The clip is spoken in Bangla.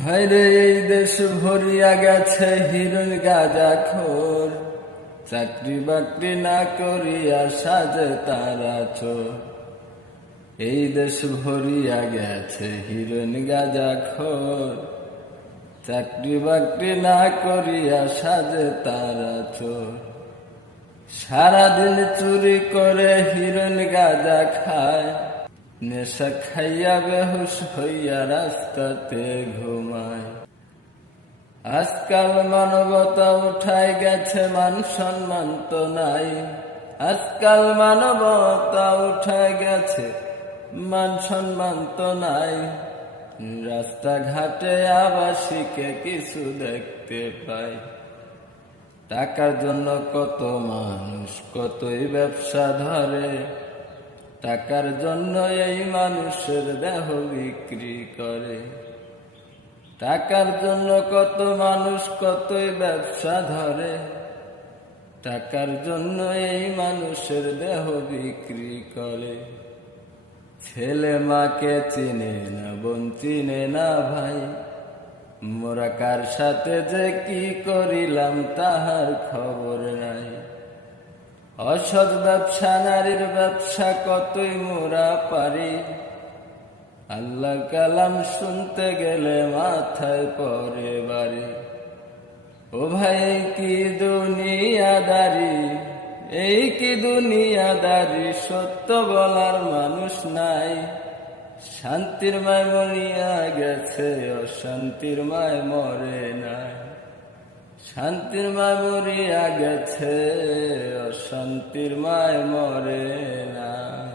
ভাইরে এই দেশ ভরিয়া গেছে হিরোইন গাঁজাখোর, চাকরি বাকরি না করিয়া সাজে তারা চোর। এই দেশ ভরিয়া গেছে হিরোইন গাঁজাখোর, চাকরি বাকরি না করিয়া সাজে তারা চোর। সারাদিন চুরি করে হিরোইন গাঁজা খায়, নেশা খাইয়া বেহুশ হইয়া রাস্তাতে ঘুমায়। আজকাল মানবতা উঠায় গেছে, মান সম্মান তো নাই। আজকাল মানবতা উঠায় গেছে, মান সম্মান তো নাই। রাস্তাঘাটে আবাসিকে কিছু দেখতে পাই। টাকার জন্য কত মানুষ কতই ব্যবসা ধরে, টাকার জন্য এই মানুষের দেহ বিক্রি করে। টাকার জন্য কত মানুষ কতই ব্যবসা ধরে, টাকার জন্য এই মানুষের দেহ বিক্রি করে। ছেলে মাকে চিনে না, বোন চিনে না ভাই, মোরা কার সাথে যে কি করিলাম তাহার খবর নাই। অসৎ ব্যবসা নারীর ব্যবসা কতই মোরা পারি, আল্লাহ কালাম শুনতে গেলে মাথায় পড়ে বাড়ি। ও ভাই কি দুনিয়াদারি, এই কি দুনিয়াদারি, সত্য বলার মানুষ নাই। শান্তির মায় মরিয়া গেছে, অশান্তির মায় মরে নাই। শান্তির মায় মরিয়া গেছে, অশান্তির মায় মরে নাই।